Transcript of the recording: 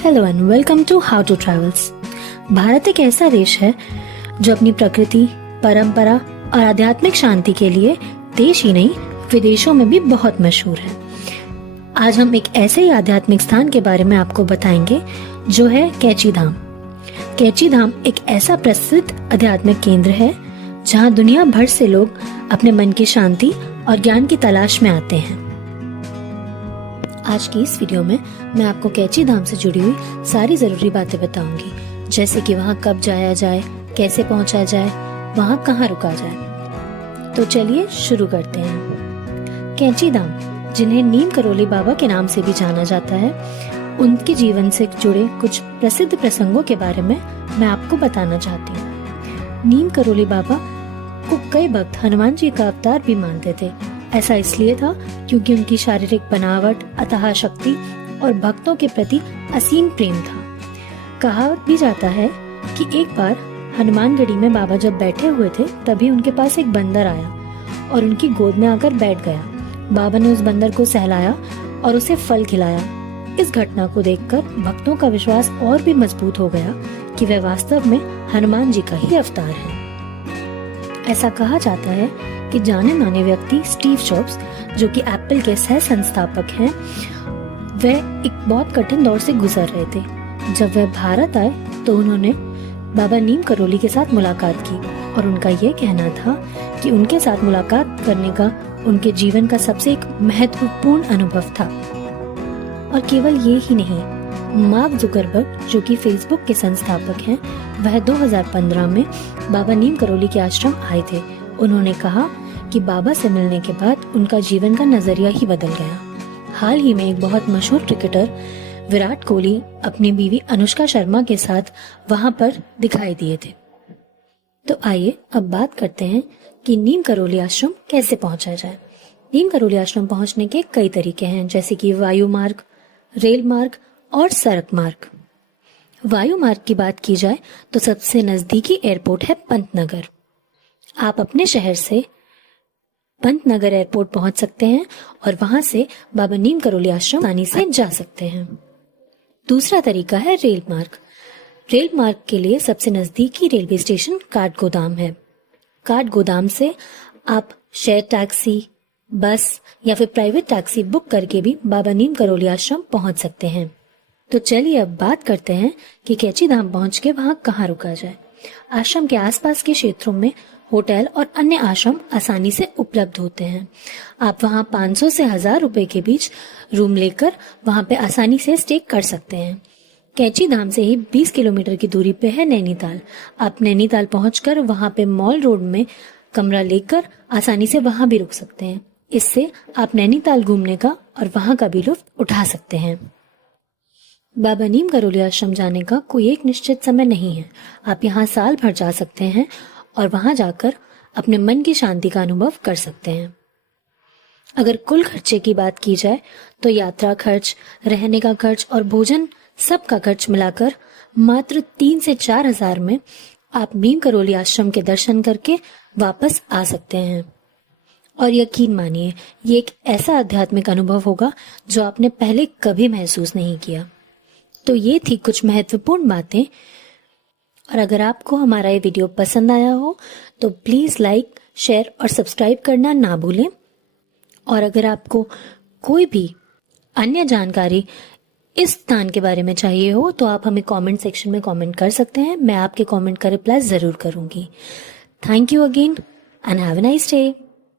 Hello and welcome to how to travels. Bharat एक ऐसा देश है जो अपनी प्रकृति, परंपरा और आध्यात्मिक शांति के लिए देश ही नहीं विदेशों में भी बहुत मशहूर है। आज हम एक ऐसे ही आध्यात्मिक स्थान के बारे में आपको बताएंगे जो है कैची धाम। कैची धाम एक ऐसा प्रसिद्ध आध्यात्मिक केंद्र है जहाँ दुनिया भर से लोग अपने मन की शांति और ज्ञान की तलाश में आते हैं। आज की इस वीडियो में मैं आपको कैची धाम से जुड़ी हुई सारी जरूरी बातें बताऊंगी, जैसे कि वहाँ कब जाया जाए, कैसे पहुँचा जाए, वहाँ कहाँ रुका जाए। तो चलिए शुरू करते हैं। कैची धाम, जिन्हें नीम करोली बाबा के नाम से भी जाना जाता है, उनके जीवन से जुड़े कुछ प्रसिद्ध प्रसंगों के बारे में मैं आपको बताना चाहती हूँ। नीम करोली बाबा को कई भक्त हनुमान जी का अवतार भी मानते थे। ऐसा इसलिए था क्योंकि उनकी शारीरिक बनावट, अथाह शक्ति और भक्तों के प्रति असीम प्रेम था। कहा भी जाता है कि एक बार हनुमानगढ़ी में बाबा जब बैठे हुए थे तभी उनके पास एक बंदर आया और उनकी गोद में आकर बैठ गया। बाबा ने उस बंदर को सहलाया और उसे फल खिलाया। इस घटना को देखकर भक्तों का विश्वास और भी मजबूत हो गया कि वह वास्तव में हनुमान जी का ही अवतार है। ऐसा कहा जाता है कि जाने माने व्यक्ति स्टीव जॉब्स, जो कि एप्पल के सह संस्थापक हैं, वह एक बहुत कठिन दौर से गुजर रहे थे। जब वह भारत आए तो उन्होंने बाबा नीम करोली के साथ मुलाकात की और उनका यह कहना था कि उनके साथ मुलाकात करने का उनके जीवन का सबसे एक महत्वपूर्ण अनुभव था। और केवल ये ही नहीं, मार्क जुकरबर्ग, जो कि फेसबुक के संस्थापक हैं, वह 2015 में बाबा नीम करोली के आश्रम आए थे। उन्होंने कहा कि बाबा से मिलने के बाद उनका जीवन का नजरिया ही बदल गया। हाल ही में एक बहुत मशहूर क्रिकेटर विराट कोहली अपनी बीवी अनुष्का शर्मा के साथ वहां पर दिखाई दिए थे। तो आइए अब बात करते हैं कि नीम करोली आश्रम कैसे पहुंचा जाए। नीम करोली आश्रम पहुंचने के कई तरीके हैं, जैसे कि वायु मार्ग, रेल मार्ग और सड़क मार्ग। वायु मार्ग की बात की जाए तो सबसे नजदीकी एयरपोर्ट है पंतनगर। आप अपने शहर से पंतनगर एयरपोर्ट पहुंच सकते हैं और वहां से बाबा नीम करोली आश्रम आसानी से जा सकते हैं। दूसरा तरीका है रेल मार्ग। रेल मार्ग के लिए सबसे नजदीकी रेलवे स्टेशन काठगोदाम है। काठगोदाम से आप शेयर टैक्सी, बस या फिर प्राइवेट टैक्सी बुक करके भी बाबा नीम करोली आश्रम पहुंच सकते हैं। तो चलिए अब बात करते हैं कि कैची धाम पहुंच के वहां कहाँ रुका जाए। आश्रम के आसपास के क्षेत्रों में होटल और अन्य आश्रम आसानी से उपलब्ध होते हैं। आप वहां 500 से 1000 रुपए के बीच रूम लेकर वहां पे आसानी से स्टे कर सकते हैं। कैची धाम से ही 20 किलोमीटर की दूरी पे है नैनीताल। आप नैनीताल पहुंचकर वहां पे मॉल रोड में कमरा लेकर आसानी से वहां भी रुक सकते हैं। इससे आप नैनीताल घूमने का और वहां का भी लुत्फ उठा सकते हैं। बाबा नीम करोली आश्रम जाने का कोई एक निश्चित समय नहीं है। आप यहाँ साल भर जा सकते हैं और वहां जाकर अपने मन की शांति का अनुभव कर सकते हैं। अगर कुल खर्चे की बात की जाए तो यात्रा खर्च, रहने का खर्च और भोजन सबका खर्च मिलाकर मात्र 3 से 4 हजार में आप नीम करोली आश्रम के दर्शन करके वापस आ सकते हैं। और यकीन मानिए, ये एक ऐसा आध्यात्मिक अनुभव होगा जो आपने पहले कभी महसूस नहीं किया। तो ये थी कुछ महत्वपूर्ण बातें। और अगर आपको हमारा ये वीडियो पसंद आया हो तो प्लीज लाइक, शेयर और सब्सक्राइब करना ना भूलें। और अगर आपको कोई भी अन्य जानकारी इस स्थान के बारे में चाहिए हो तो आप हमें कमेंट सेक्शन में कमेंट कर सकते हैं। मैं आपके कमेंट का रिप्लाई जरूर करूंगी। Thank you again and have a nice day.